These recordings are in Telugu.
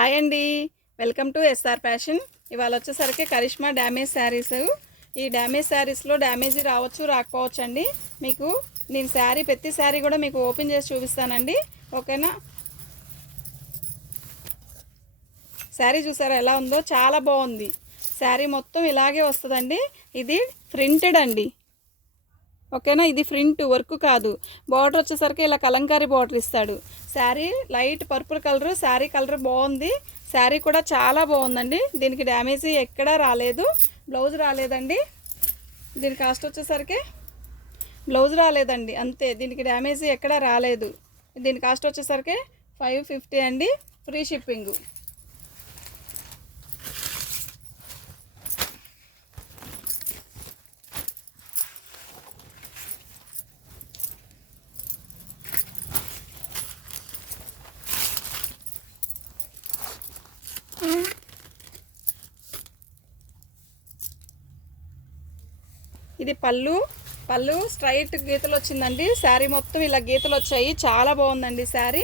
హాయ్ అండి, వెల్కమ్ టు ఎస్ఆర్ ఫ్యాషన్. ఇవాళ వచ్చేసరికి కరిష్మా డ్యామేజ్ శారీస్. ఈ డ్యామేజ్ శారీస్లో డ్యామేజ్ రావచ్చు రాకపోవచ్చు అండి. మీకు నేను ప్రతి శారీ కూడా మీకు ఓపెన్ చేసి చూపిస్తానండి, ఓకేనా? శారీ చూసారా ఎలా ఉందో, చాలా బాగుంది. శారీ మొత్తం ఇలాగే వస్తుందండి. ఇది ప్రింటెడ్ అండి, ఓకేనా? ఇది ప్రింట్ వర్క్ కాదు. బార్డర్ వచ్చేసరికి ఇలా కలంకారీ బార్డర్ ఇస్తాడు. Sari light purple colour, sari colour బాగుంది. శారీ కూడా చాలా బాగుందండి. దీనికి డ్యామేజ్ ఎక్కడా రాలేదు. బ్లౌజ్ రాలేదండి. దీని కాస్ట్ వచ్చేసరికి బ్లౌజ్ రాలేదండి, అంతే. దీనికి డ్యామేజ్ ఎక్కడా రాలేదు. దీని కాస్ట్ వచ్చేసరికి 550 అండి, ఫ్రీ షిప్పింగ్. ఇది పళ్ళు స్ట్రైట్ గీతలు వచ్చిందండి. శారీ మొత్తం ఇలా గీతలు వచ్చాయి. చాలా బాగుందండి శారీ.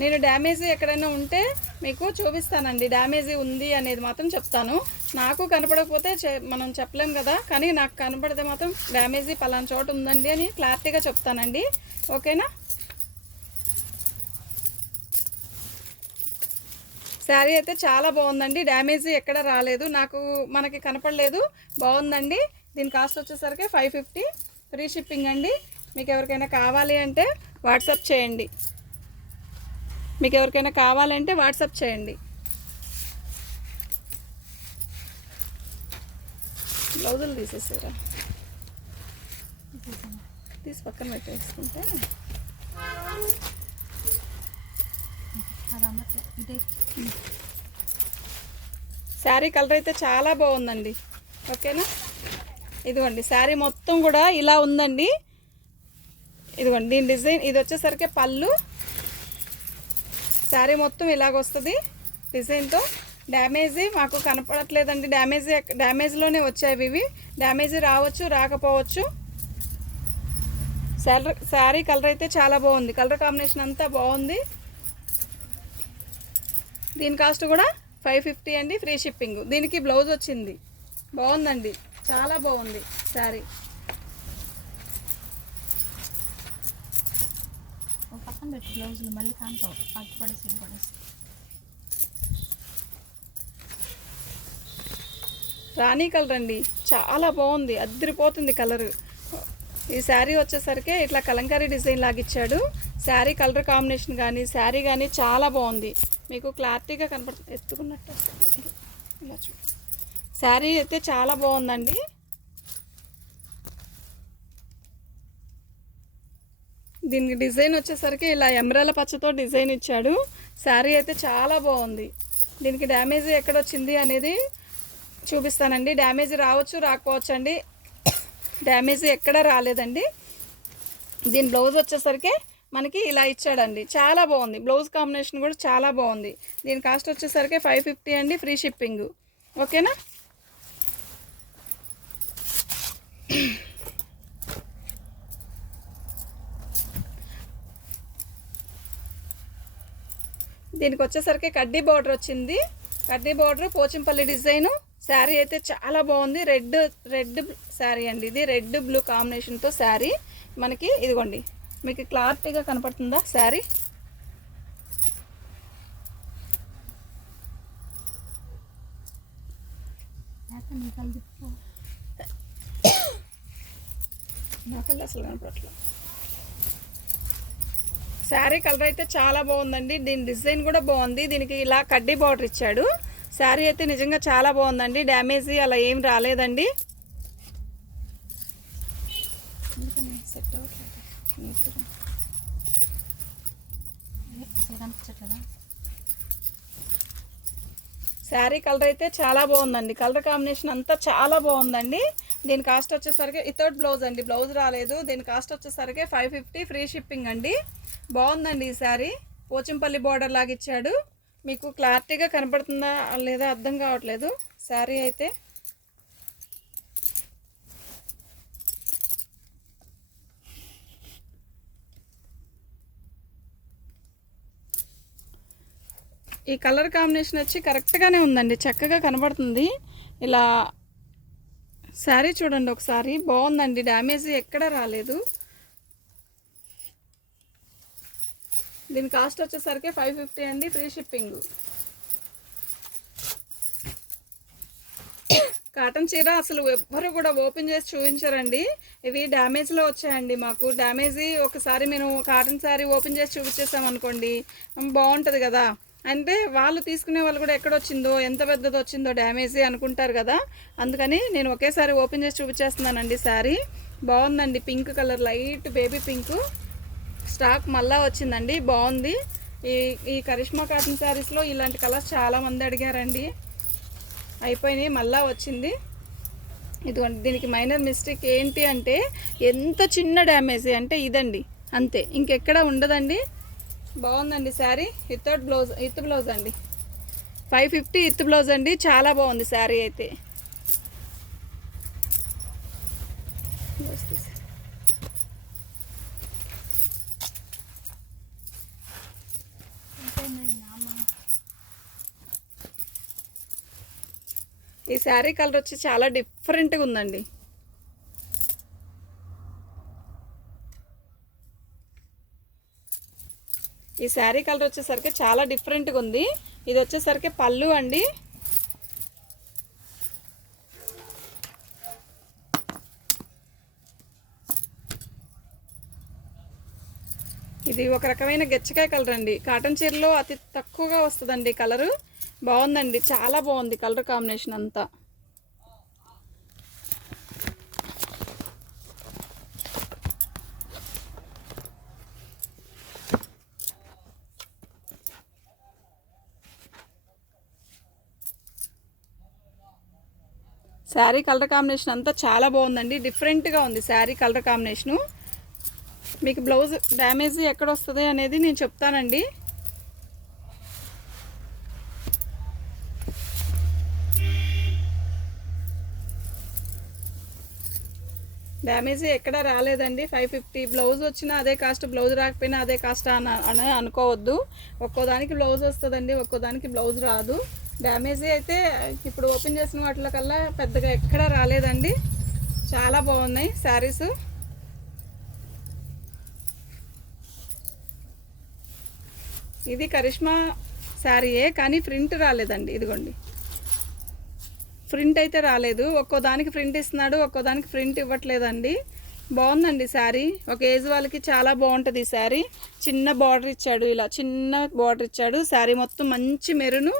నేను డ్యామేజ్ ఎక్కడైనా ఉంటే మీకు చూపిస్తానండి. డ్యామేజ్ ఉంది అనేది మాత్రం చెప్తాను. నాకు కనపడకపోతే మనం చెప్పలేం కదా, కానీ నాకు కనపడితే మాత్రం డ్యామేజ్ పలానా చోట ఉందండి అని క్లారిటీగా చెప్తానండి, ఓకేనా? శారీ అయితే చాలా బాగుందండి. డ్యామేజ్ ఎక్కడ రాలేదు, మనకి కనపడలేదు. బాగుందండి. దీని కాస్ట్ వచ్చేసరికి 550, ఫ్రీ షిప్పింగ్ అండి. మీకు ఎవరికైనా కావాలి అంటే వాట్సాప్ చేయండి. బ్లౌజులు తీసేసారా? తీసి పక్కన పెట్టేసుకుంటే శారీ కలర్ అయితే చాలా బాగుందండి, ఓకేనా? ఇదిగోండి శారీ మొత్తం కూడా ఇలా ఉందండి. ఇదిగోండి దీని డిజైన్. ఇది వచ్చేసరికి పళ్ళు. శారీ మొత్తం ఇలాగొస్తుంది డిజైన్తో. డ్యామేజ్ మాకు కనపడట్లేదండి. డ్యామేజ్లోనే వచ్చాయి ఇవి. డ్యామేజ్ రావచ్చు రాకపోవచ్చు. శారీ కలర్ అయితే చాలా బాగుంది. కలర్ కాంబినేషన్ అంతా బాగుంది. దీని కాస్ట్ కూడా 550 అండి, ఫ్రీ షిప్పింగ్. దీనికి బ్లౌజ్ వచ్చింది. బాగుందండి, చాలా బాగుంది శారీ. పక్కన పెట్టి బ్లౌజులు మళ్ళీ కాంటావు, పట్టు పడేసి రాణి కలర్ అండి, చాలా బాగుంది, అద్దరిపోతుంది కలరు. ఈ శారీ వచ్చేసరికి ఇట్లా కలంకారీ డిజైన్ లాగా ఇచ్చాడు. శారీ కలర్ కాంబినేషన్ కానీ శారీ కానీ చాలా బాగుంది. మీకు క్లారిటీగా కనపడుతుంది, ఎత్తుకున్నట్టు ఇలా చూ. శారీ అయితే చాలా బాగుందండి. దీనికి డిజైన్ వచ్చేసరికి ఇలా ఎమరాల పచ్చతో డిజైన్ ఇచ్చాడు. శారీ అయితే చాలా బాగుంది. దీనికి డ్యామేజ్ ఎక్కడొచ్చింది అనేది చూపిస్తానండి. డ్యామేజ్ రావచ్చు రాకపోవచ్చు అండి. డ్యామేజ్ ఎక్కడా రాలేదండి. దీని బ్లౌజ్ వచ్చేసరికి మనకి ఇలా ఇచ్చాడండి. చాలా బాగుంది. బ్లౌజ్ కాంబినేషన్ కూడా చాలా బాగుంది. దీని కాస్ట్ వచ్చేసరికి 550 అండి, ఫ్రీ షిప్పింగ్, ఓకేనా? దీనికి వచ్చేసరికి కడ్డీ బార్డర్ వచ్చింది. కడ్డీ బార్డర్, పోచంపల్లి డిజైను. శారీ అయితే చాలా బాగుంది. రెడ్ శారీ అండి ఇది. రెడ్ బ్లూ కాంబినేషన్తో శారీ మనకి. ఇదిగోండి, మీకు క్లారిటీగా కనపడుతుందా శారీ? నాకల్లా అసలు కనపడట్లేదు. శారీ కలర్ అయితే చాలా బాగుందండి. దీని డిజైన్ కూడా బాగుంది. దీనికి ఇలా కడ్డీ బార్డర్ ఇచ్చాడు. శారీ అయితే నిజంగా చాలా బాగుందండి. డ్యామేజ్ అలా ఏం రాలేదండి. సెట్ అవ్వట్లేదు. శారీ కలర్ అయితే చాలా బాగుందండి. కలర్ కాంబినేషన్ అంతా చాలా బాగుందండి. దీని కాస్ట్ వచ్చేసరికి వితౌట్ బ్లౌజ్ అండి, బ్లౌజ్ రాలేదు. దీని కాస్ట్ వచ్చేసరికి 550, ఫ్రీ షిప్పింగ్ అండి. బాగుందండి ఈ శారీ. పోచంపల్లి బార్డర్ లాగా ఇచ్చాడు. మీకు క్లారిటీగా కనపడుతుందా లేదా అర్థం కావట్లేదు. శారీ అయితే ఈ కలర్ కాంబినేషన్ వచ్చి కరెక్ట్గానే ఉందండి, చక్కగా కనబడుతుంది. ఇలా శారీ చూడండి ఒకసారి, బాగుందండి, డ్యామేజ్ ఎక్కడ రాలేదు. దీని కాస్ట్ వచ్చేసరికి 550 అండి, ఫ్రీ షిప్పింగ్. కాటన్ చీర అసలు ఎవ్వరు కూడా ఓపెన్ చేసి చూపించారండి. ఇవి డ్యామేజ్లో వచ్చాయండి మాకు. డ్యామేజ్ ఒకసారి మేము కాటన్ శారీ ఓపెన్ చేసి చూపించేసాం అనుకోండి, బాగుంటుంది కదా, అంటే వాళ్ళు తీసుకునే వాళ్ళు కూడా ఎక్కడొచ్చిందో, ఎంత పెద్దది వచ్చిందో డ్యామేజ్ అనుకుంటారు కదా. అందుకని నేను ఒకేసారి ఓపెన్ చేసి చూపించేస్తున్నానండి. శారీ బాగుందండి, pink colour, light baby pink stock మళ్ళా వచ్చిందండి, బాగుంది. ఈ కరిష్మా కాటన్ శారీస్లో ఇలాంటి కలర్స్ చాలామంది అడిగారండి, అయిపోయినాయి, మళ్ళా వచ్చింది. ఇదిగోండి, దీనికి మైనర్ మిస్టేక్ ఏంటి అంటే ఎంత చిన్న డ్యామేజ్ అంటే ఇదండి, అంతే, ఇంకెక్కడ ఉండదండి. బాగుందండి sari. Without blouse, with blouse అండి, 550 విత్ బ్లౌజ్ అండి, చాలా బాగుంది శారీ అయితే. ఈ శారీ కలర్ వచ్చి చాలా డిఫరెంట్గా ఉందండి. ఈ శారీ కలర్ వచ్చేసరికి చాలా డిఫరెంట్గా ఉంది. ఇది వచ్చేసరికి పళ్ళు అండి. ఇది ఒక రకమైన గెచ్చకాయ కలర్ అండి. కాటన్ చీరలో అతి తక్కువగా వస్తుందండి కలరు. బాగుందండి, చాలా బాగుంది కలర్ కాంబినేషన్ అంతా. శారీ కలర్ కాంబినేషన్ అంతా చాలా బాగుందండి, డిఫరెంట్గా ఉంది శారీ కలర్ కాంబినేషను. మీకు బ్లౌజ్ డ్యామేజ్ ఎక్కడ వస్తుంది అనేది నేను చెప్తానండి. డ్యామేజ్ ఎక్కడ రాలేదండి. 550 బ్లౌజ్ వచ్చినా అదే కాస్ట్, బ్లౌజ్ రాకపోయినా అదే కాస్ట్ అని అనుకోవద్దు. ఒక్కోదానికి బ్లౌజ్ వస్తుందండి, ఒక్కోదానికి బ్లౌజ్ రాదు. డ్యామేజ్ అయితే ఇప్పుడు ఓపెన్ చేసిన వాటిలో కల్లా పెద్దగా ఎక్కడ రాలేదండి, చాలా బాగున్నాయి శారీస్. ఇది కరిష్మా శారీయే, కానీ ప్రింట్ రాలేదండి. ఇదిగోండి, ప్రింట్ అయితే రాలేదు. ఒక్కో దానికి ప్రింట్ ఇస్తున్నాడు, ఒక్కో దానికి ప్రింట్ ఇవ్వట్లేదండి. బాగుందండి శారీ, ఒక ఏజ్ వాళ్ళకి చాలా బాగుంటుంది ఈ శారీ. చిన్న బార్డర్ ఇచ్చాడు, ఇలా చిన్న బార్డర్ ఇచ్చాడు. శారీ మొత్తం మంచి మెరును,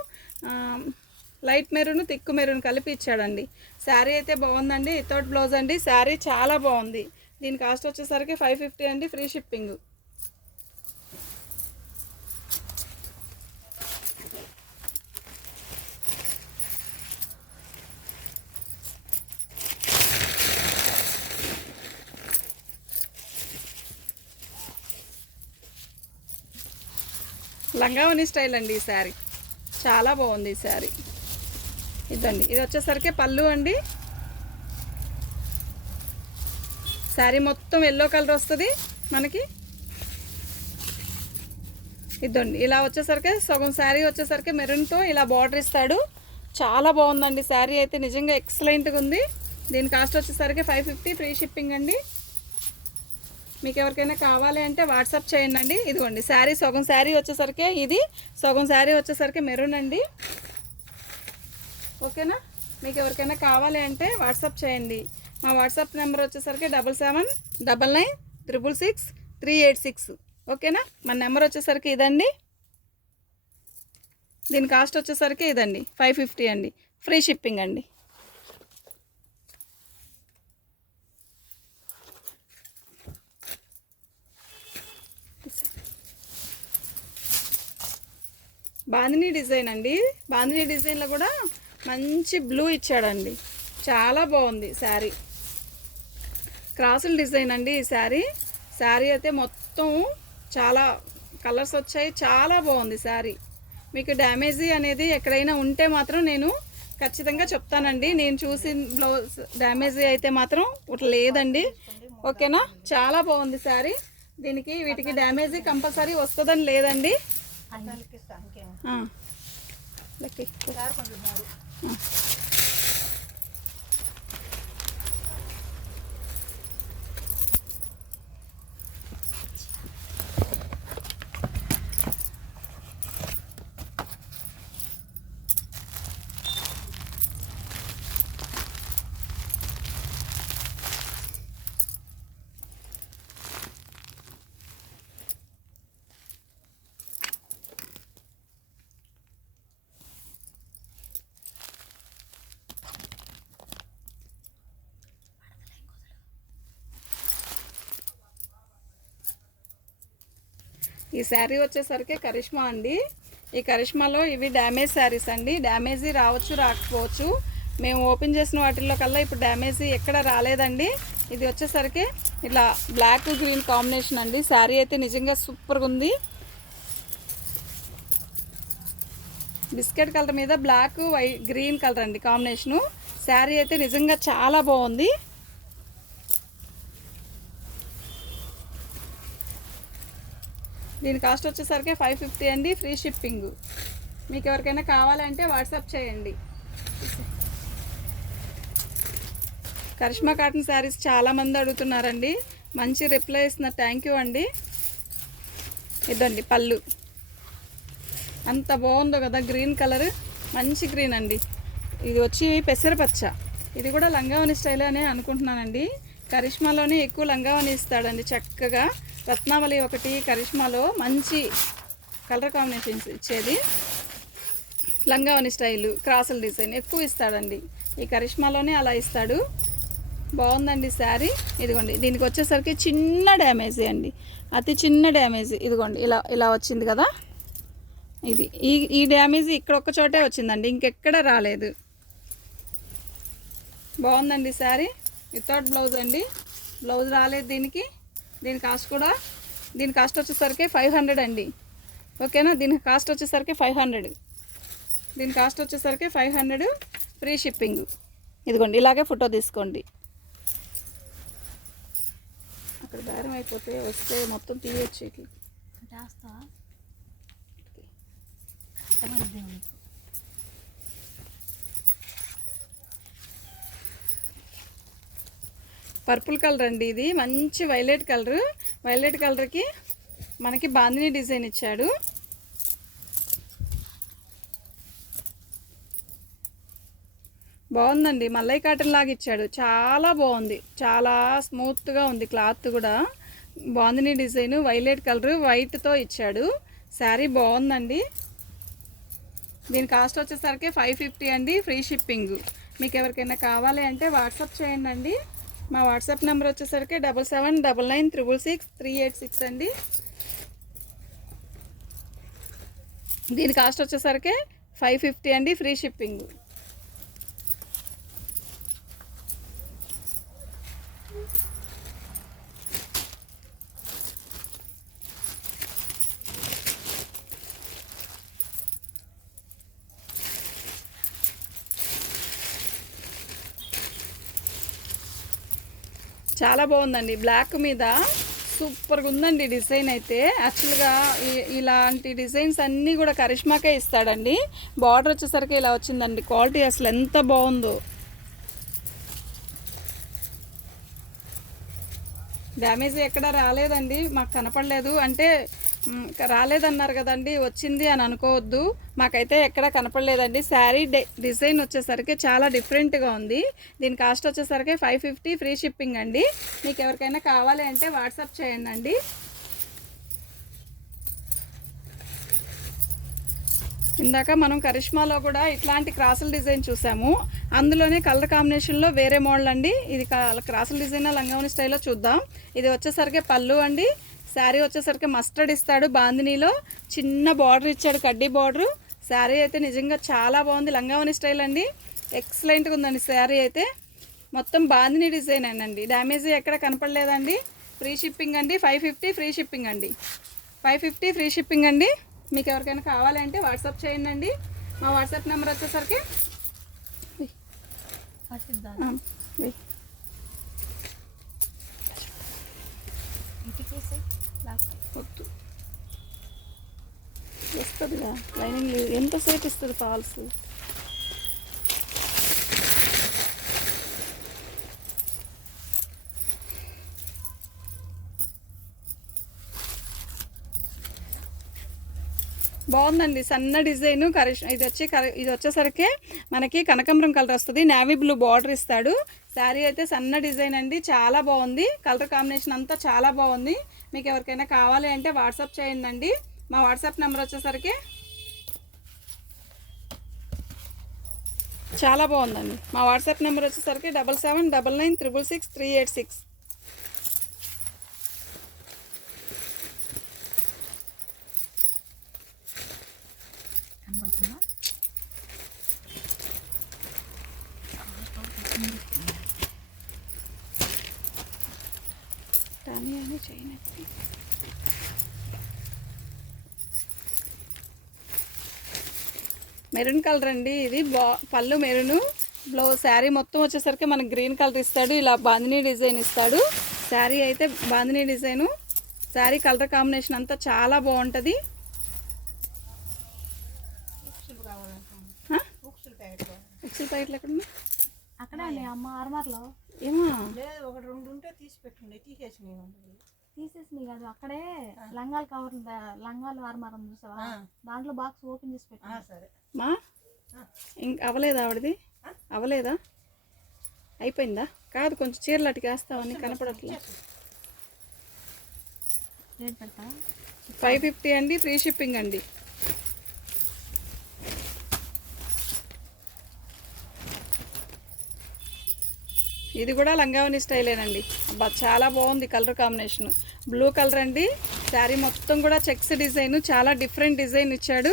లైట్ మెరూన్, థిక్ మెరూన్ కలిపి ఇచ్చాడండి. శారీ అయితే బాగుందండి, వితౌట్ బ్లౌజ్ అండి. శారీ చాలా బాగుంది. దీని కాస్ట్ వచ్చేసరికి 550 అండి, ఫ్రీ షిప్పింగ్. లంగావని స్టైల్ అండి ఈ శారీ, చాలా బాగుంది ఈ శారీ. ఇదండి, ఇది వచ్చేసరికి పళ్ళు అండి. శారీ మొత్తం ఎల్లో కలర్ వస్తుంది మనకి. ఇదండి, ఇలా వచ్చేసరికి సగం శారీ వచ్చేసరికి మెరూన్తో ఇలా బార్డర్ ఇస్తాడు. చాలా బాగుందండి శారీ అయితే, నిజంగా ఎక్సలెంట్గా ఉంది. దీని కాస్ట్ వచ్చేసరికి 550, ఫ్రీ షిప్పింగ్ అండి. మీకు ఎవరికైనా కావాలి అంటే వాట్సాప్ చేయండి అండి. ఇదిగోండి శారీ, సగం శారీ వచ్చేసరికి ఇది, సగం శారీ వచ్చేసరికి మెరూన్ అండి. ఓకేనా, మీకు ఎవరికైనా కావాలి అంటే వాట్సాప్ చేయండి. మా వాట్సాప్ నెంబర్ వచ్చేసరికి 7799666386. ఓకేనా, మన నెంబర్ వచ్చేసరికి ఇదండి. దీని కాస్ట్ వచ్చేసరికి ఇదండి, 550 అండి, ఫ్రీ షిప్పింగ్ అండి. బాందినీ డిజైన్ అండి. బాందినీ డిజైన్లో కూడా మంచి బ్లూ ఇచ్చాడండి, చాలా బాగుంది శారీ. క్రాసుల డిజైన్ అండి ఈ శారీ. శారీ అయితే మొత్తం చాలా కలర్స్ వచ్చాయి, చాలా బాగుంది శారీ. మీకు డ్యామేజ్ అనేది ఎక్కడైనా ఉంటే మాత్రం నేను ఖచ్చితంగా చెప్తానండి. నేను చూసి బ్లౌజ్ డ్యామేజ్ అయితే మాత్రం ఇట్లా లేదండి. ఓకేనా, చాలా బాగుంది శారీ. దీనికి వీటికి డ్యామేజ్ కంపల్సరీ వస్తుందని లేదండి. లెక్క జారుకుంటున్నారు. ఈ శారీ వచ్చేసరికి కరిష్మా అండి. ఈ కరిష్మాలో ఇవి డ్యామేజ్ శారీస్ అండి. డ్యామేజీ రావచ్చు రాకపోవచ్చు. మేము ఓపెన్ చేసిన వాటిల్లో కల్లా ఇప్పుడు డ్యామేజీ ఎక్కడ రాలేదండి. ఇది వచ్చేసరికి ఇలా బ్లాక్ గ్రీన్ కాంబినేషన్ అండి. శారీ అయితే నిజంగా సూపర్గా ఉంది. బిస్కెట్ కలర్ మీద బ్లాక్ వైట్ గ్రీన్ కలర్ అండి కాంబినేషను. శారీ అయితే నిజంగా చాలా బాగుంది. దీని కాస్ట్ వచ్చేసరికి 550 అండి, ఫ్రీ షిప్పింగ్. మీకు ఎవరికైనా కావాలంటే వాట్సాప్ చేయండి. కరిష్మా కాటన్ శారీస్ చాలామంది అడుగుతున్నారండి. మంచి రిప్లై ఇస్తున్నారు. థ్యాంక్ యూ అండి. ఇదండి పళ్ళు, అంత బాగుందో కదా, గ్రీన్ కలర్, మంచి గ్రీన్ అండి. ఇది వచ్చి పెసరపచ్చ. ఇది కూడా లంగావని స్టైల్ అనే అనుకుంటున్నానండి. కరిష్మాలోనే ఎక్కువ లంగావని ఇస్తాడండి చక్కగా. రత్నావళి ఒకటి కరిష్మాలో మంచి కలర్ కాంబినేషన్స్ ఇచ్చేది. లంగావని స్టైలు క్రాసుల డిజైన్ ఎక్కువ ఇస్తాడండి. ఈ కరిష్మాలోనే అలా ఇస్తాడు. బాగుందండి శారీ. ఇదిగోండి దీనికి వచ్చేసరికి చిన్న డ్యామేజ్ అండి, అతి చిన్న డ్యామేజ్. ఇదిగోండి ఇలా ఇలా వచ్చింది కదా, ఇది ఈ డ్యామేజ్ ఇక్కడ ఒక్క చోటే వచ్చిందండి, ఇంకెక్కడ రాలేదు. బాగుందండి శారీ. వితౌట్ బ్లౌజ్ అండి, బ్లౌజ్ రాలేదు దీనికి. దీని కాస్ట్ వచ్చేసరికి 500 అండి. ఓకేనా, దీని కాస్ట్ వచ్చేసరికి 500. దీని కాస్ట్ వచ్చేసరికి 500 ఫ్రీ షిప్పింగ్. ఇదిగోండి ఇలాగే ఫోటో తీసుకోండి. అక్కడ బేరం అయిపోతే వస్తే మొత్తం తీయొచ్చు ఇట్లా. పర్పుల్ కలర్ అండి, ఇది మంచి వైలెట్ కలర్. వైలెట్ కలర్కి మనకి బాందిని డిజైన్ ఇచ్చాడు. బాగుందండి, మల్లై కాటన్ లాగా ఇచ్చాడు. చాలా బాగుంది, చాలా స్మూత్గా ఉంది క్లాత్ కూడా. బాందిని డిజైన్, వైలెట్ కలర్, వైట్తో ఇచ్చాడు. శారీ బాగుందండి. దీని కాస్ట్ వచ్చేసరికి 550 అండి, ఫ్రీ షిప్పింగ్. మీకు ఎవరికైనా కావాలి అంటే వాట్సాప్ చేయండి అండి. మా వాట్సాప్ నెంబర్ వచ్చేసరికి 7799666386 అండి. దీని కాస్ట్ వచ్చేసరికి 550 అండి, ఫ్రీ షిప్పింగ్. చాలా బాగుందండి, బ్లాక్ మీద సూపర్గా ఉందండి డిజైన్ అయితే. యాక్చువల్గా ఇలాంటి డిజైన్స్ అన్నీ కూడా కరిష్మాకే ఇస్తాడండి. బార్డర్ వచ్చేసరికి ఇలా వచ్చిందండి. క్వాలిటీ అసలు ఎంత బాగుందో. డ్యామేజ్ ఎక్కడ రాలేదండి, మాకు కనపడలేదు. అంటే రాలేదన్నారు కదండి, వచ్చింది అని అనుకోవద్దు. మాకైతే ఎక్కడ కనపడలేదండి. శారీ డిజైన్ వచ్చేసరికి చాలా డిఫరెంట్గా ఉంది. దీని కాస్ట్ వచ్చేసరికి 550 ఫ్రీ షిప్పింగ్ అండి. మీకు ఎవరికైనా కావాలి అంటే వాట్సాప్ చేయండి అండి. ఇందాక మనం కరిష్మాలో కూడా ఇట్లాంటి క్రాసుల డిజైన్ చూసాము. అందులోనే కలర్ కాంబినేషన్లో వేరే మోడల్ అండి. ఇది క్రాసుల డిజైన్ లంగావని స్టైల్లో చూద్దాం. ఇది వచ్చేసరికి పళ్ళు అండి. శారీ వచ్చేసరికి మస్టర్డ్ ఇస్తాడు. బాందినీలో చిన్న బార్డర్ ఇచ్చాడు, కడ్డీ బార్డరు. శారీ అయితే నిజంగా చాలా బాగుంది, లంగావని స్టైల్ అండి. ఎక్సలెంట్గా ఉందండి శారీ అయితే. మొత్తం బాందినీ డిజైన్ అండి, డ్యామేజ్ ఎక్కడ కనపడలేదండి. ఫ్రీ షిప్పింగ్ అండి, 550 ఫ్రీ షిప్పింగ్ అండి. 550 ఫ్రీ షిప్పింగ్ అండి. మీకు ఎవరికైనా కావాలంటే వాట్సాప్ చేయండి అండి. మా వాట్సాప్ నెంబర్ వచ్చేసరికి వద్దు ఇస్తుందిగా, లైనింగ్ లేదు. ఎంతసేపు ఇస్తుంది ఫాల్స్? బాగుందండి, సన్న డిజైన్. ఇది వచ్చేసరికి మనకి కనకాంబరం కలర్ వస్తుంది, నేవీ బ్లూ బార్డర్ ఇస్తాడు. శారీ అయితే సన్న డిజైన్ అండి, చాలా బాగుంది. కలర్ కాంబినేషన్ అంతా చాలా బాగుంది. మీకు ఎవరికైనా కావాలి అంటే వాట్సాప్ చేయండి. మా వాట్సాప్ నెంబర్ వచ్చేసరికి చాలా బాగుందండి. మా వాట్సాప్ నెంబర్ వచ్చేసరికి 7799966386. కనబడుతుందా? కానీ అని చేయనట్టు మెరూన్ కలర్ అండి. ఇది పళ్ళు మెరూను, బ్లౌజ్. శారీ మొత్తం వచ్చేసరికి మనకు గ్రీన్ కలర్ ఇస్తాడు. ఇలా బాందినీ డిజైన్ ఇస్తాడు. శారీ అయితే bandhani design. Sari colour combination అంతా చాలా బాగుంటుంది. ఉక్సుల ప్యాకెట్లు ఎక్కడ అక్కడే అండి అమ్మ ఆర్మర్లో. ఏమా లేదు, ఒకటి రెండు ఉంటే తీసి పెట్టుండే, తీసేసి కాదు, అక్కడే లంగాలు కవర్, లంగాలు ఆర్మర్ ఉంది చూసావా, దాంట్లో బాక్స్ ఓపెన్ చేసి పెట్టా. సరే మా ఇంక అవ్వలేదా ఆవిడది? అవ్వలేదా? అయిపోయిందా? కాదు, కొంచెం చీరలు అటుకి వేస్తావని కనపడట్లే. రేట్ పెడతా 550 అండి, ఫ్రీ షిప్పింగ్ అండి. ఇది కూడా లంగావని స్టైలేనండి. అబ్బా చాలా బాగుంది కలర్ కాంబినేషన్. బ్లూ కలర్ అండి. శారీ మొత్తం కూడా చెక్స్ డిజైన్, చాలా డిఫరెంట్ డిజైన్ ఇచ్చాడు.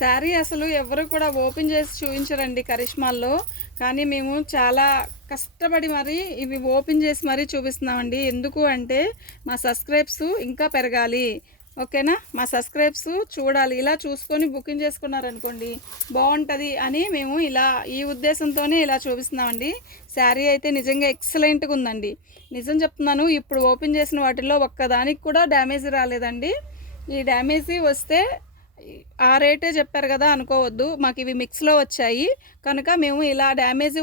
శారీ అసలు ఎవరు కూడా ఓపెన్ చేసి చూపించరండి కరిష్మాల్లో, కానీ మేము చాలా కష్టపడి మరి ఇవి ఓపెన్ చేసి మరీ చూపిస్తున్నామండి. ఎందుకు అంటే మా సబ్స్క్రైబ్స్ ఇంకా పెరగాలి, ఓకేనా? మా సబ్స్క్రైబ్స్ చూడాలి, ఇలా చూసుకొని బుకింగ్ చేసుకున్నారనుకోండి బాగుంటుంది అని మేము ఇలా ఈ ఉద్దేశంతోనే ఇలా చూపిస్తున్నామండి. శారీ అయితే నిజంగా ఎక్సలెంట్గా ఉందండి, నిజం చెప్తున్నాను. ఇప్పుడు ఓపెన్ చేసిన వాటిల్లో ఒక్కదానికి కూడా డ్యామేజ్ రాలేదండి. ఈ డ్యామేజ్ వస్తే ఆ రేటే చెప్పారు కదా అనుకోవద్దు, మాకు ఇవి మిక్స్లో వచ్చాయి కనుక మేము ఇలా డ్యామేజ్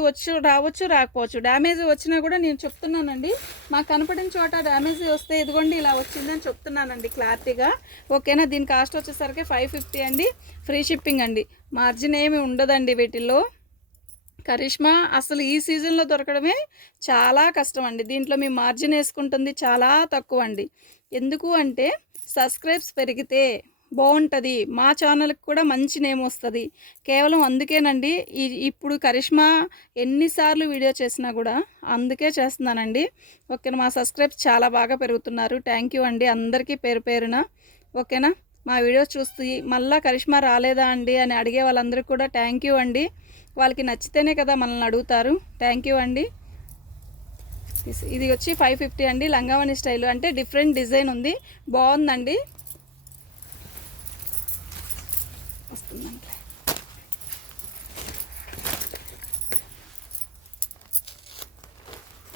రావచ్చు రాకపోవచ్చు. డ్యామేజ్ వచ్చినా కూడా నేను చెప్తున్నానండి, మాకు కనపడిన చోట డ్యామేజ్ వస్తే ఇదిగోండి ఇలా వచ్చిందని చెప్తున్నానండి క్లారిటీగా, ఓకేనా? దీని కాస్ట్ వచ్చేసరికి 550 అండి, ఫ్రీ షిప్పింగ్ అండి. మార్జిన్ ఏమి ఉండదండి వీటిల్లో. కరిష్మా అసలు ఈ సీజన్లో దొరకడమే చాలా కష్టం అండి. దీంట్లో మీ మార్జిన్ వేసుకుంటుంది చాలా తక్కువ అండి. ఎందుకు అంటే సబ్స్క్రైబ్స్ పెరిగితే బాగుంటుంది, మా ఛానల్కి కూడా మంచి నేమ్ వస్తుంది. కేవలం అందుకేనండి ఇప్పుడు కరిష్మా ఎన్నిసార్లు వీడియో చేసినా కూడా అందుకే చేస్తున్నానండి, ఓకేనా? మా సబ్స్క్రైబ్స్ చాలా బాగా పెరుగుతున్నారు. థ్యాంక్ యూ అండి అందరికీ పేరు పేరున, ఓకేనా? మా వీడియోస్ చూస్తూ మళ్ళీ కరిష్మా రాలేదా అండి అని అడిగే వాళ్ళందరికీ కూడా థ్యాంక్ యూ అండి. వాళ్ళకి నచ్చితేనే కదా మనల్ని అడుగుతారు. థ్యాంక్ యూ అండి. ఇది వచ్చి 550 అండి, లంగావని స్టైల్ అంటే డిఫరెంట్ డిజైన్ ఉంది, బాగుందండి. వస్తుందండి.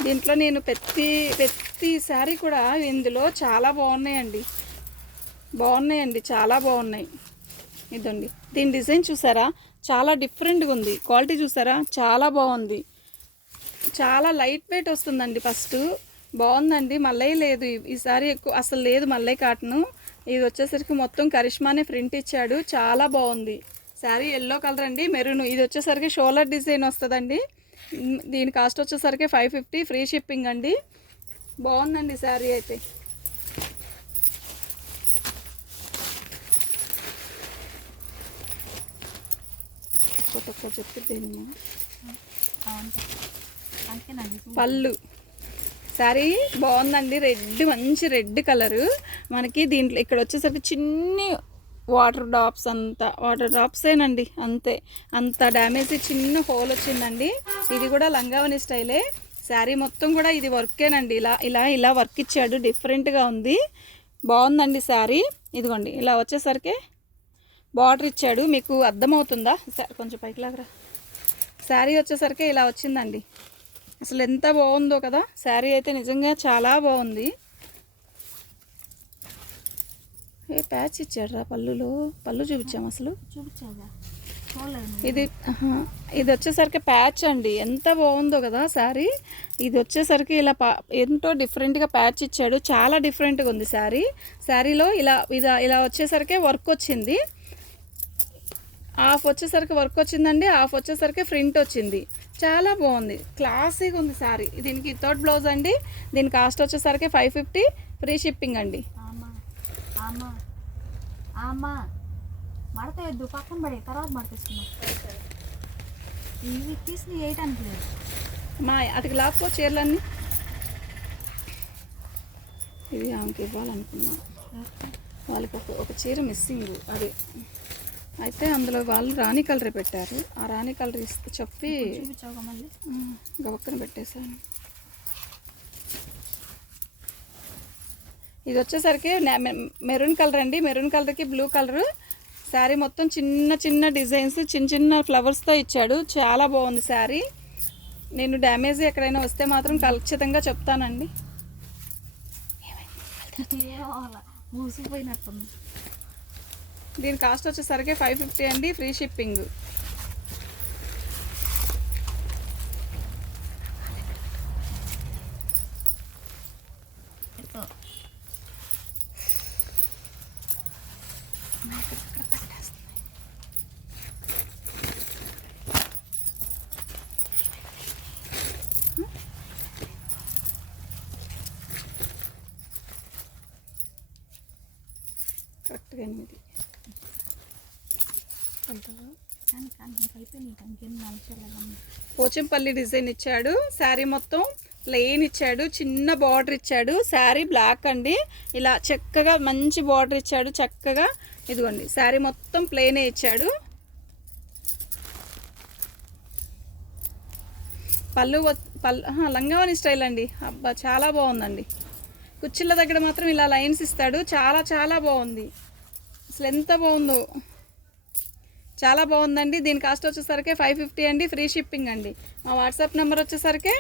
దీంట్లో నేను ప్రతిసారి కూడా ఇందులో చాలా బాగున్నాయండి, చాలా బాగున్నాయి. ఇదండి దీని డిజైన్ చూసారా, చాలా డిఫరెంట్గా ఉంది. క్వాలిటీ చూసారా, చాలా బాగుంది. చాలా లైట్ వెయిట్ వస్తుందండి. ఫస్ట్ బాగుందండి, మల్లయ్య లేదు ఈసారి, ఎక్కువ అసలు లేదు మల్లయ్య కాటను. ఇది వచ్చేసరికి మొత్తం కరిష్మానే ప్రింట్ ఇచ్చాడు, చాలా బాగుంది. శారీ ఎల్లో కలర్ అండి, మెరూన్. ఇది వచ్చేసరికి షోల్డర్ డిజైన్ వస్తుందండి. దీని కాస్ట్ వచ్చేసరికి 550, ఫ్రీ షిప్పింగ్ అండి. బాగుందండి శారీ అయితే. చెప్తే పళ్ళు శారీ బాగుందండి, మంచి రెడ్ కలరు. మనకి దీంట్లో ఇక్కడ వచ్చేసరికి చిన్ని వాటర్ డ్రాప్సేనండి, అంత డ్యామేజ్, చిన్న హోల్ వచ్చిందండి. ఇది కూడా లంగావని స్టైలే. శారీ మొత్తం కూడా ఇది వర్కేనండి, ఇలా వర్క్ ఇచ్చాడు, డిఫరెంట్గా ఉంది, బాగుందండి శారీ. ఇదిగోండి ఇలా వచ్చేసరికి బార్డర్ ఇచ్చాడు, మీకు అర్థమవుతుందా? కొంచెం పైకి లాగరా. శారీ వచ్చేసరికి ఇలా వచ్చిందండి, అసలు ఎంత బాగుందో కదా, శారీ అయితే నిజంగా చాలా బాగుంది. ఏ ప్యాచ్ ఇచ్చాడ్రా పళ్ళులో, పళ్ళు చూపించాము అసలు చూపించాగా చూడలేదు. ఇది ఇది వచ్చేసరికి ప్యాచ్ అండి, ఎంత బాగుందో కదా శారీ. ఇది వచ్చేసరికి ఇలా ఎంతో డిఫరెంట్గా ప్యాచ్ ఇచ్చాడు, చాలా డిఫరెంట్గా ఉంది శారీ. శారీలో ఇలా వచ్చేసరికి వర్క్ వచ్చింది, హాఫ్ వచ్చేసరికి వర్క్ వచ్చిందండి, హాఫ్ వచ్చేసరికి ప్రింట్ వచ్చింది. చాలా బాగుంది, క్లాసీగా ఉంది శారీ. దీనికి వితౌట్ బ్లౌజ్ అండి. దీని కాస్ట్ వచ్చేసరికి 550, ఫ్రీ షిప్పింగ్ అండి. అమ్మా మడత వద్దు, పక్కన పడే తర్వాత మడతేసుకున్నాం. ఇవి తీసి వేయటానికి లేదు. అతికి లాక్కో చీరలన్నీ. ఇది ఆమెకి ఇవ్వాలనుకున్నా, వాళ్ళకి ఒక చీర మిస్సింగ్ అది. అయితే అందులో వాళ్ళు రాణి కలర్ పెట్టారు, ఆ రాణి కలర్ చెప్పి చూపించావుగా మళ్ళీ గవక్కన పెట్టేశాను. ఇది వచ్చేసరికి మెరూన్ కలర్ అండి, మెరూన్ కలర్కి బ్లూ కలరు. శారీ మొత్తం చిన్న చిన్న డిజైన్స్, చిన్న చిన్న ఫ్లవర్స్తో ఇచ్చాడు. చాలా బాగుంది శారీ. నేను డ్యామేజ్ ఎక్కడైనా వస్తే మాత్రం ఖచ్చితంగా చెప్తానండి. మూసిపోయినట్టుంది. దీని కాస్ట్ వచ్చేసరికి 550 అండి, ఫ్రీ షిప్పింగ్. కరెక్ట్గా 8 పోచంపల్లి డిజైన్ ఇచ్చాడు. శారీ మొత్తం ప్లెయిన్ ఇచ్చాడు, చిన్న బార్డర్ ఇచ్చాడు. శారీ బ్లాక్ అండి, ఇలా చక్కగా మంచి బార్డర్ ఇచ్చాడు చక్కగా. ఇదిగోండి శారీ మొత్తం ప్లెయినే ఇచ్చాడు. పళ్ళు లంగావని స్టైల్ అండి. అబ్బా చాలా బాగుందండి. కుచ్చిళ్ళ దగ్గర మాత్రం ఇలా లైన్స్ ఇస్తాడు, చాలా చాలా బాగుంది. అసలు ఎంత బాగుందో, చాలా బాగుందండి. దీని కాస్ట్ వచ్చేసరికి 550 అండి, ఫ్రీ షిప్పింగ్ అండి. మా వాట్సాప్ నెంబర్ వచ్చేసరికి,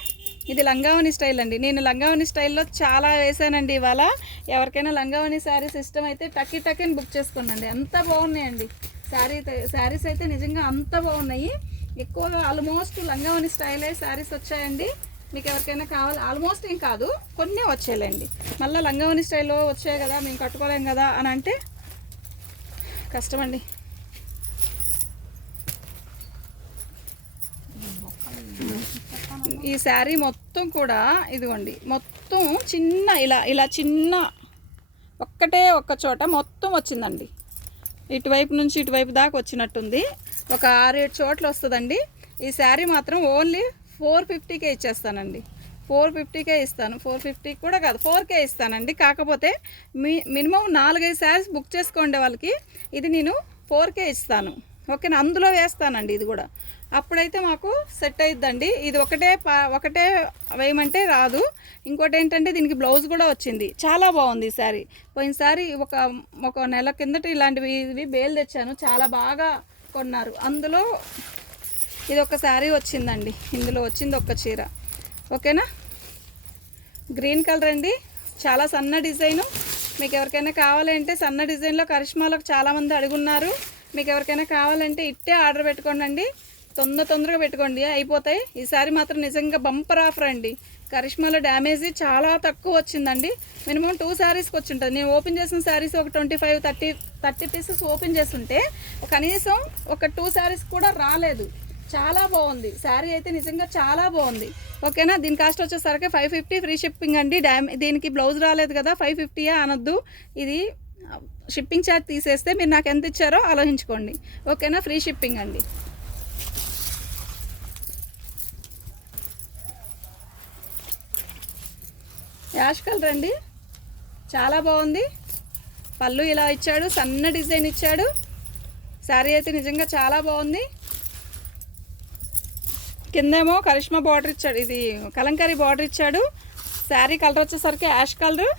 ఇది లంగావని స్టైల్ అండి. నేను లంగావని స్టైల్లో చాలా వేసానండి ఇవాళ. ఎవరికైనా లంగావని శారీస్ ఇష్టం అయితే టక్కి బుక్ చేసుకోండి. అంత బాగున్నాయండి శారీస్ అయితే నిజంగా అంత బాగున్నాయి. ఎక్కువగా ఆల్మోస్ట్ లంగావని స్టైలే శారీస్ వచ్చాయండి. మీకు ఎవరికైనా కావాలి, ఆల్మోస్ట్ ఏం కాదు కొన్ని వచ్చేయాలండి. మళ్ళీ లంగావని స్టైల్లో వచ్చాయి కదా, మేము కట్టుకోలేం కదా అని అంటే కష్టమండి. ఈ శారీ మొత్తం కూడా ఇదిగోండి, మొత్తం చిన్న ఇలా చిన్న ఒక్క చోట మొత్తం వచ్చిందండి. ఇటువైపు నుంచి ఇటువైపు దాకా వచ్చినట్టుంది. ఒక 6-7 చోట్ల వస్తుందండి. ఈ శారీ మాత్రం ఓన్లీ 450కే ఇచ్చేస్తానండి. 450కే ఇస్తాను. 450 కూడా కాదు, 4K ఇస్తానండి. కాకపోతే మినిమం 4-5 శారీస్ బుక్ చేసుకోండి వాళ్ళకి. ఇది నేను 4K ఇస్తాను, ఓకేనా. అందులో వేస్తానండి ఇది కూడా, అప్పుడైతే మాకు సెట్ అయిద్దండి. ఇది ఒకటే వేయమంటే రాదు. ఇంకోటి ఏంటంటే దీనికి బ్లౌజ్ కూడా వచ్చింది. చాలా బాగుంది ఈ శారీ. పోయినసారి ఒక నెల కిందట ఇలాంటివి బేలు తెచ్చాను, చాలా బాగా కొన్నారు. అందులో ఇది ఒక శారీ వచ్చిందండి, ఇందులో వచ్చింది ఒక చీర, ఓకేనా. గ్రీన్ కలర్ అండి, చాలా సన్న డిజైను. మీకు ఎవరికైనా కావాలంటే సన్న డిజైన్లో కరిష్మాలకు చాలామంది అడుగున్నారు. మీకు ఎవరికైనా కావాలంటే ఇట్టే ఆర్డర్ పెట్టుకోండి అండి, తొందరగా పెట్టుకోండి, అయిపోతాయి. ఈసారి మాత్రం నిజంగా బంపర్ ఆఫర్ అండి. కరిష్మాలో డ్యామేజ్ చాలా తక్కువ వచ్చిందండి. మినిమం 2 శారీస్కి వచ్చి ఉంటుంది. నేను ఓపెన్ చేసిన శారీస్ ఒక 25-30 పీసెస్ ఓపెన్ చేస్తుంటే కనీసం ఒక 2 శారీస్ కూడా రాలేదు. చాలా బాగుంది శారీ అయితే, నిజంగా చాలా బాగుంది, ఓకేనా. దీని కాస్ట్ వచ్చేసరికి 550 ఫ్రీ షిప్పింగ్ అండి. దీనికి బ్లౌజ్ రాలేదు కదా, 550 అనొద్దు. ఇది షిప్పింగ్ ఛార్జ్ తీసేస్తే మీరు నాకు ఎంత ఇచ్చారో ఆలోచించుకోండి, ఓకేనా. ఫ్రీ షిప్పింగ్ అండి. యాష్ కలర్ అండి, చాలా బాగుంది. పళ్ళు ఇలా ఇచ్చాడు, సన్న డిజైన్ ఇచ్చాడు. శారీ అయితే నిజంగా చాలా బాగుంది. కిందేమో కరిష్మా బార్డర్ ఇచ్చాడు, ఇది కలంకారీ బార్డర్ ఇచ్చాడు. శారీ కలర్ వచ్చేసరికి యాష్ కలర్.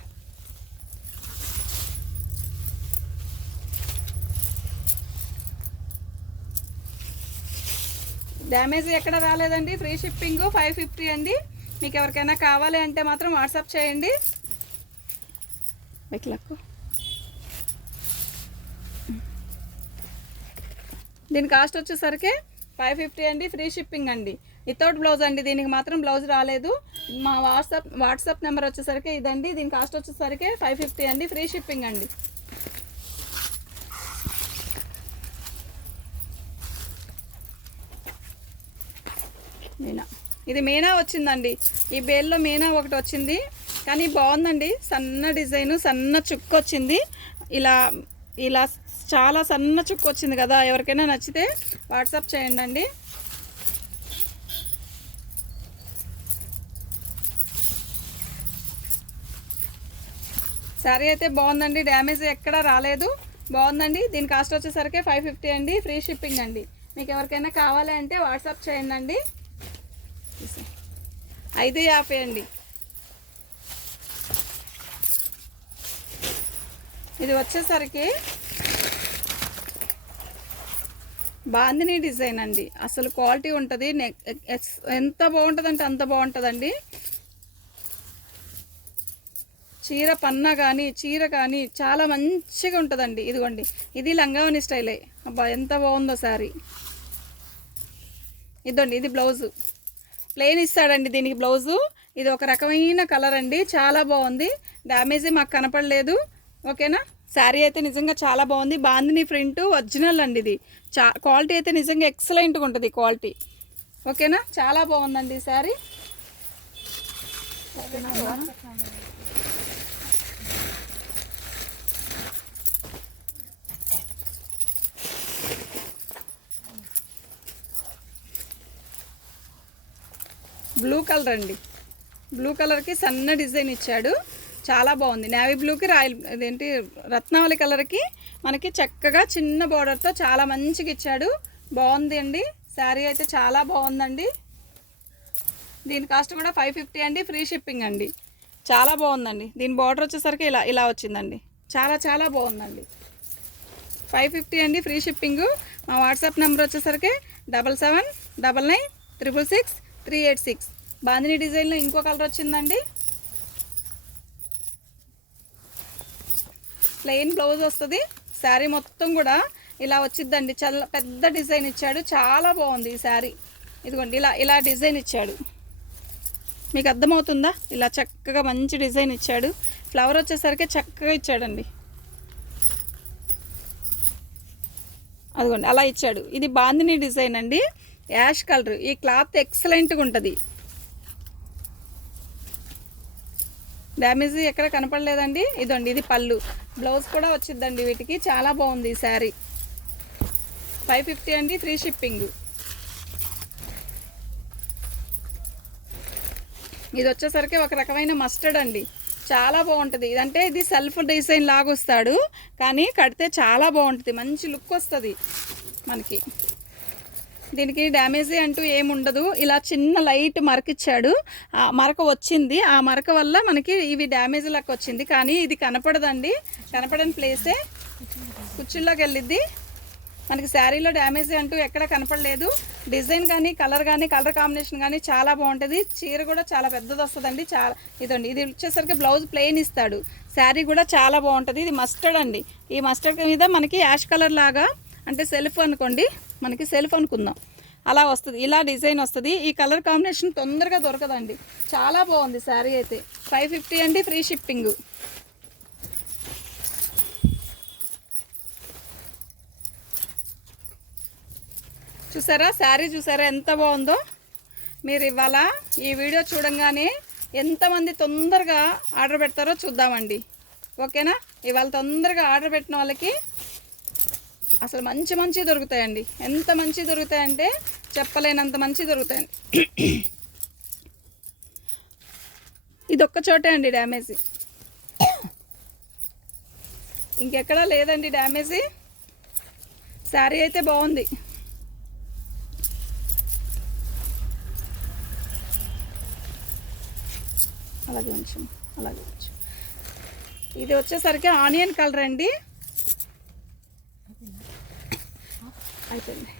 డ్యామేజ్ ఎక్కడ రాలేదండి. ఫ్రీ షిప్పింగ్ 550 అండి. మీకు ఎవరికైనా కావాలి అంటే మాత్రం వాట్సాప్ చేయండి. లక్కు దీని కాస్ట్ వచ్చేసరికి 550 అండి, ఫ్రీ షిప్పింగ్ అండి. వితౌట్ బ్లౌజ్ అండి, దీనికి మాత్రం బ్లౌజ్ రాలేదు. మా వాట్సాప్ నెంబర్ వచ్చేసరికి ఇదండి. దీని కాస్ట్ వచ్చేసరికి 550 అండి, ఫ్రీ షిప్పింగ్ అండి. మీనా, ఇది మీనా వచ్చిందండి. ఈ బేల్లో మీనా ఒకటి వచ్చింది, కానీ బాగుందండి. సన్న డిజైను, సన్న చుక్కు వచ్చింది. ఇలా ఇలా చాలా సన్న చుక్కు వచ్చింది కదా. ఎవరికైనా నచ్చితే వాట్సాప్ చేయండి అండి. శారీ అయితే బాగుందండి, డ్యామేజ్ ఎక్కడా రాలేదు, బాగుందండి. దీని కాస్ట్ వచ్చేసరికి 550 అండి, ఫ్రీ షిప్పింగ్ అండి. మీకు ఎవరికైనా కావాలి అంటే వాట్సాప్ చేయండి అండి. 550 అండి. ఇది వచ్చేసరికి బాందిని డిజైన్ అండి. అసలు క్వాలిటీ ఉంటుంది, ఎంత బాగుంటుందంటే అంత బాగుంటుందండి. చీర పన్నా కానీ చీర కానీ చాలా మంచిగా ఉంటుందండి. ఇదిగోండి, ఇది లంగావని స్టైలే. అబ్బా ఎంత బాగుందో శారీ. ఇదండి, ఇది బ్లౌజు ప్లెయిన్ ఇస్తాడండి దీనికి బ్లౌజు. ఇది ఒక రకమైన కలర్ అండి, చాలా బాగుంది. డ్యామేజ్ మాకు కనపడలేదు. ఓకేనా. శారీ అయితే నిజంగా చాలా బాగుంది. బాందిని ప్రింట్ ఒరిజినల్ అండి. ఇది క్వాలిటీ అయితే నిజంగా ఎక్సలెంట్గా ఉంటుంది క్వాలిటీ. ఓకేనా, చాలా బాగుందండి ఈ శారీ. బ్లూ కలర్ అండి. బ్లూ కలర్కి సన్న డిజైన్ ఇచ్చాడు, చాలా బాగుంది. నేవీ బ్లూకి రాయల్ ఇదేంటి రత్నావళి కలర్కి మనకి చక్కగా చిన్న బార్డర్తో చాలా మంచిగా ఇచ్చాడు. బాగుంది అండి. శారీ అయితే చాలా బాగుందండి. దీని కాస్ట్ కూడా 550 అండి, ఫ్రీ షిప్పింగ్ అండి. చాలా బాగుందండి. దీని బార్డర్ వచ్చేసరికి ఇలా ఇలా వచ్చిందండి. చాలా చాలా బాగుందండి. 550 అండి, ఫ్రీ షిప్పింగు. మా వాట్సాప్ నెంబర్ వచ్చేసరికి 7799966386. బాందిని డిజైన్లో ఇంకో కలర్ వచ్చిందండి. ప్లెయిన్ బ్లౌజ్ వస్తుంది. శారీ మొత్తం కూడా ఇలా వచ్చిద్దండి. చాలా పెద్ద డిజైన్ ఇచ్చాడు, చాలా బాగుంది ఈ శారీ. ఇదిగోండి, ఇలా ఇలా డిజైన్ ఇచ్చాడు. మీకు అర్థమవుతుందా? ఇలా చక్కగా మంచి డిజైన్ ఇచ్చాడు. ఫ్లవర్ వచ్చేసరికి చక్కగా ఇచ్చాడండి. అదిగోండి అలా ఇచ్చాడు. ఇది బాందిని డిజైన్ అండి, యాష్ కలర్. ఈ క్లాత్ ఎక్సలెంట్గా ఉంటుంది, డ్యామేజ్ ఎక్కడ కనపడలేదండి. ఇదండి, ఇది పళ్ళు. బ్లౌజ్ కూడా వచ్చిందండి వీటికి. చాలా బాగుంది ఈ శారీ. 550 అండి, ఫ్రీ షిప్పింగ్. ఇది వచ్చేసరికి ఒక రకమైన మస్టర్డ్ అండి, చాలా బాగుంటుంది. ఇదంటే ఇది సెల్ఫ్ డిజైన్ లాగా వస్తాడు, కానీ కడితే చాలా బాగుంటుంది, మంచి లుక్ వస్తుంది మనకి. దీనికి డ్యామేజీ అంటూ ఏముండదు. ఇలా చిన్న లైట్ మరక ఇచ్చాడు, ఆ మరక వచ్చింది. ఆ మరక వల్ల మనకి ఇవి డ్యామేజ్ లాగా వచ్చింది, కానీ ఇది కనపడదండి. కనపడని ప్లేసే కుచ్చుల్లోకి వెళ్ళిద్ది. మనకి శారీలో డ్యామేజ్ అంటూ ఎక్కడ కనపడలేదు. డిజైన్ కానీ కలర్ కాంబినేషన్ కానీ చాలా బాగుంటుంది. చీర కూడా చాలా పెద్దది వస్తుందండి. చాలా ఇదండి, ఇది వచ్చేసరికి బ్లౌజ్ ప్లెయిన్ ఇస్తాడు. శారీ కూడా చాలా బాగుంటుంది. ఇది మస్టర్డ్ అండి. ఈ మస్టర్డ్ మీద మనకి యాష్ కలర్ లాగా, అంటే సెల్ఫ్ అనుకోండి, మనకి సెల్ఫ్ అనుకుందాం, అలా వస్తుంది. ఇలా డిజైన్ వస్తుంది. ఈ కలర్ కాంబినేషన్ తొందరగా దొరకదండి. చాలా బాగుంది శారీ అయితే. 550 అండి, ఫ్రీ షిప్పింగ్. చూసారా శారీ, చూసారా ఎంత బాగుందో. మీరు ఇవాళ ఈ వీడియో చూడంగానే ఎంతమంది తొందరగా ఆర్డర్ పెడతారో చూద్దామండి. ఓకేనా. ఇవాళ తొందరగా ఆర్డర్ పెట్టిన వాళ్ళకి అసలు మంచి మంచి దొరుకుతాయండి. ఎంత మంచి దొరుకుతాయంటే చెప్పలేనంత మంచి దొరుకుతాయండి. ఇది ఒక్క చోటే అండి డ్యామేజీ, ఇంకెక్కడా లేదండి డ్యామేజీ. శారీ అయితే బాగుంది. అలాగే ఉంచు. ఇది వచ్చేసరికి ఆనియన్ కలర్ అండి. అయిపోయింది.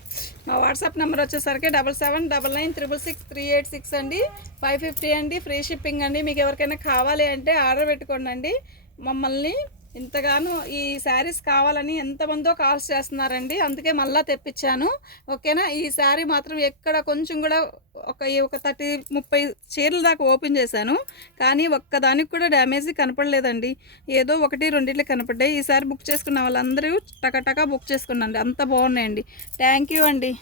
మా వాట్సాప్ నెంబర్ వచ్చేసరికి 7799966386 అండి. 550 అండి, ఫ్రీ షిప్పింగ్ అండి. మీకు ఎవరికైనా కావాలి అంటే ఆర్డర్ పెట్టుకోండి అండి. మమ్మల్ని ఇంతగానో ఈ శారీస్ కావాలని ఎంతమందో కాల్స్ చేస్తున్నారండి, అందుకే మళ్ళీ తెప్పించాను. ఓకేనా, ఈ శారీ మాత్రం ఎక్కడ కొంచెం కూడా ఒక 30 చీరల దాకా ఓపెన్ చేశాను, కానీ ఒక్కదానికి కూడా డ్యామేజ్ కనపడలేదండి. ఏదో 1-2 కనపడ్డాయి. ఈసారి బుక్ చేసుకున్న వాళ్ళందరూ టకటకా బుక్ చేసుకున్నాండి, అంత బాగున్నాయండి. థ్యాంక్ యూ అండి.